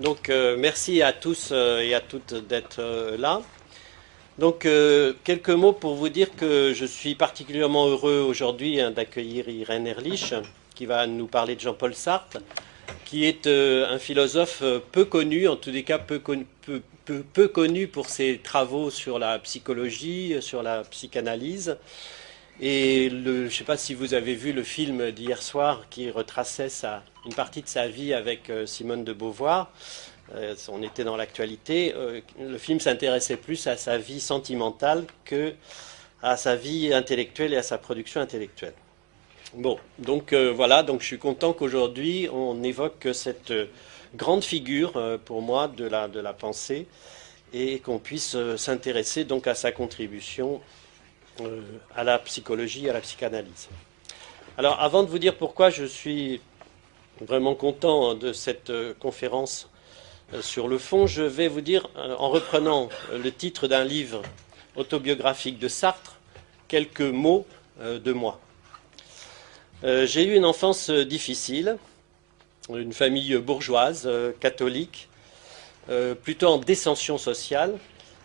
Donc, merci à tous et à toutes d'être là. Donc, quelques mots pour vous dire que je suis particulièrement heureux aujourd'hui d'accueillir Irène Ehrlich, qui va nous parler de Jean-Paul Sartre, qui est un philosophe peu connu, en tous les cas peu connu pour ses travaux sur la psychologie, sur la psychanalyse. Et je ne sais pas si vous avez vu le film d'hier soir qui retraçait une partie de sa vie avec Simone de Beauvoir. On était dans l'actualité. Le film s'intéressait plus à sa vie sentimentale que à sa vie intellectuelle et à sa production intellectuelle. Bon, donc voilà, donc je suis content qu'aujourd'hui on évoque cette grande figure pour moi de la pensée et qu'on puisse s'intéresser donc à sa contribution à la psychologie, à la psychanalyse. Alors avant de vous dire pourquoi je suis vraiment content de cette conférence sur le fond, je vais vous dire, en reprenant le titre d'un livre autobiographique de Sartre, quelques mots de moi. J'ai eu une enfance difficile, une famille bourgeoise, catholique, plutôt en descension sociale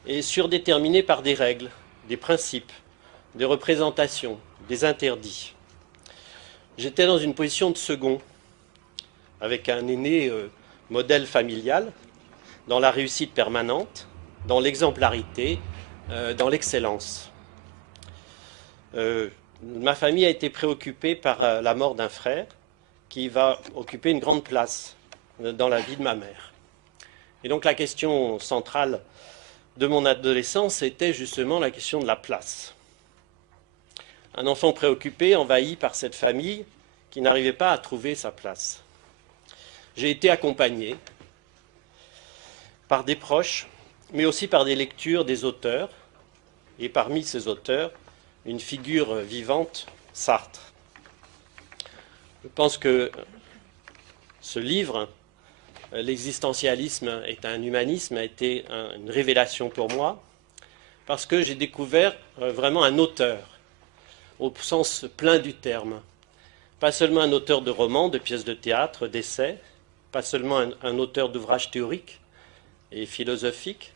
et surdéterminée par des règles, des principes, des représentations, des interdits. J'étais dans une position de second, avec un aîné modèle familial, dans la réussite permanente, dans l'exemplarité, dans l'excellence. Ma famille a été préoccupée par la mort d'un frère qui va occuper une grande place dans la vie de ma mère. Et donc la question centrale de mon adolescence était justement la question de la place. Un enfant préoccupé, envahi par cette famille qui n'arrivait pas à trouver sa place. J'ai été accompagné par des proches, mais aussi par des lectures des auteurs, et parmi ces auteurs, une figure vivante, Sartre. Je pense que ce livre, L'existentialisme est un humanisme, a été une révélation pour moi, parce que j'ai découvert vraiment un auteur, au sens plein du terme. Pas seulement un auteur de romans, de pièces de théâtre, d'essais, pas seulement un auteur d'ouvrages théoriques et philosophiques,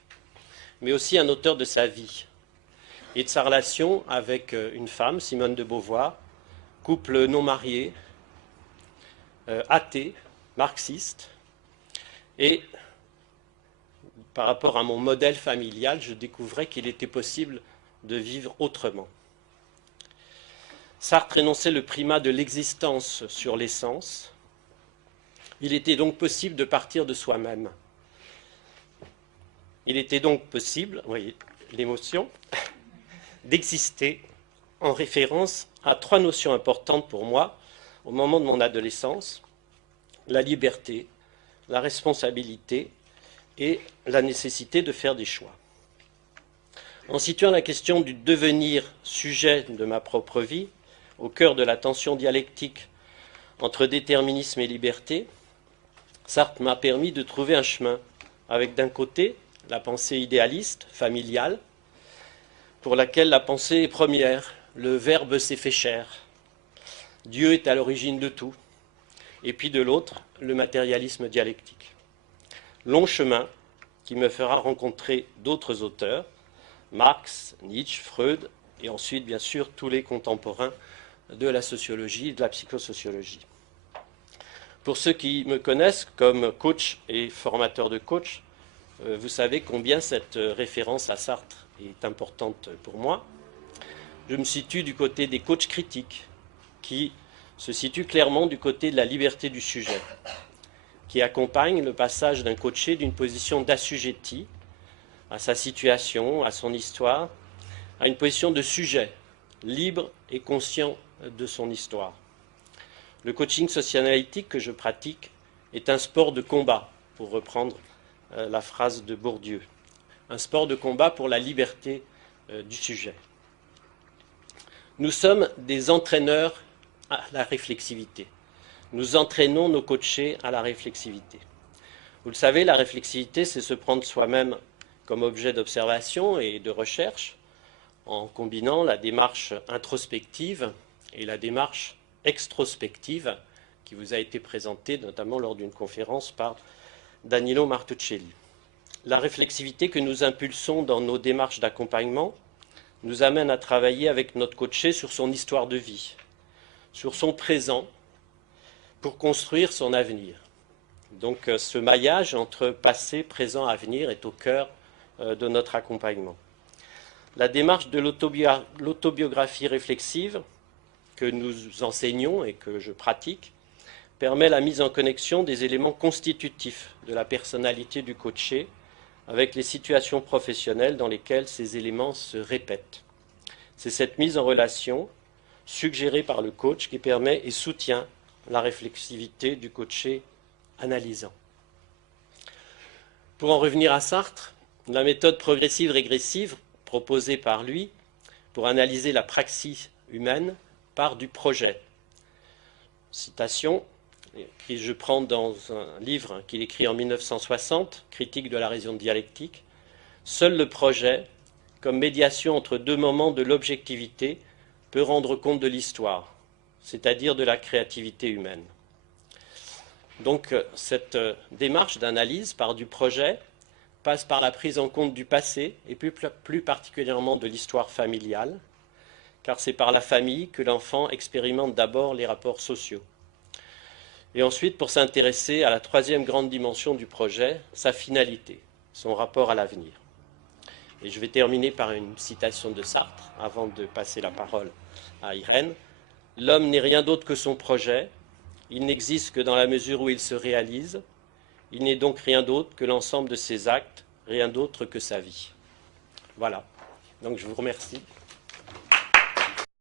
mais aussi un auteur de sa vie et de sa relation avec une femme, Simone de Beauvoir, couple non marié, athée, marxiste. Et par rapport à mon modèle familial, je découvrais qu'il était possible de vivre autrement. Sartre énonçait le primat de l'existence sur l'essence. Il était donc possible de partir de soi-même. Il était donc possible, vous voyez l'émotion, d'exister en référence à trois notions importantes pour moi au moment de mon adolescence: la liberté, la responsabilité et la nécessité de faire des choix. En situant la question du devenir sujet de ma propre vie au cœur de la tension dialectique entre déterminisme et liberté, Sartre m'a permis de trouver un chemin avec d'un côté la pensée idéaliste, familiale, pour laquelle la pensée est première, le Verbe s'est fait chair, Dieu est à l'origine de tout, et puis de l'autre, le matérialisme dialectique. Long chemin qui me fera rencontrer d'autres auteurs, Marx, Nietzsche, Freud, et ensuite, bien sûr, tous les contemporains de la sociologie et de la psychosociologie. Pour ceux qui me connaissent comme coach et formateur de coach, vous savez combien cette référence à Sartre est importante pour moi. Je me situe du côté des coachs critiques, qui se situent clairement du côté de la liberté du sujet, qui accompagne le passage d'un coaché d'une position d'assujetti à sa situation, à son histoire, à une position de sujet, libre et conscient de son histoire. Le coaching socianalytique que je pratique est un sport de combat, pour reprendre la phrase de Bourdieu, un sport de combat pour la liberté du sujet. Nous sommes des entraîneurs à la réflexivité. Nous entraînons nos coachés à la réflexivité. Vous le savez, la réflexivité, c'est se prendre soi-même comme objet d'observation et de recherche, en combinant la démarche introspective et la démarche extrospective qui vous a été présentée notamment lors d'une conférence par Danilo Martuccelli. La réflexivité que nous impulsons dans nos démarches d'accompagnement nous amène à travailler avec notre coaché sur son histoire de vie, sur son présent, pour construire son avenir. Donc ce maillage entre passé, présent, avenir est au cœur de notre accompagnement. La démarche de l'autobiographie réflexive que nous enseignons et que je pratique permet la mise en connexion des éléments constitutifs de la personnalité du coaché avec les situations professionnelles dans lesquelles ces éléments se répètent. C'est cette mise en relation suggérée par le coach qui permet et soutient la réflexivité du coaché analysant. Pour en revenir à Sartre, la méthode progressive régressive proposée par lui pour analyser la praxis humaine part du projet. Citation que je prends dans un livre qu'il écrit en 1960, Critique de la raison dialectique. Seul le projet, comme médiation entre deux moments de l'objectivité, peut rendre compte de l'histoire, c'est-à-dire de la créativité humaine. Donc cette démarche d'analyse part du projet, passe par la prise en compte du passé et plus particulièrement de l'histoire familiale, car c'est par la famille que l'enfant expérimente d'abord les rapports sociaux. Et ensuite, pour s'intéresser à la troisième grande dimension du projet, sa finalité, son rapport à l'avenir. Et je vais terminer par une citation de Sartre, avant de passer la parole à Irène. « L'homme n'est rien d'autre que son projet, il n'existe que dans la mesure où il se réalise, il n'est donc rien d'autre que l'ensemble de ses actes, rien d'autre que sa vie. » Voilà, donc je vous remercie.